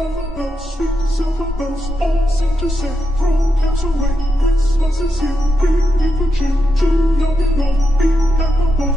all about sweet silver bells, all seem to say, throw cares away, Christmas is here, bring people cheer, too young and old, be at the ball.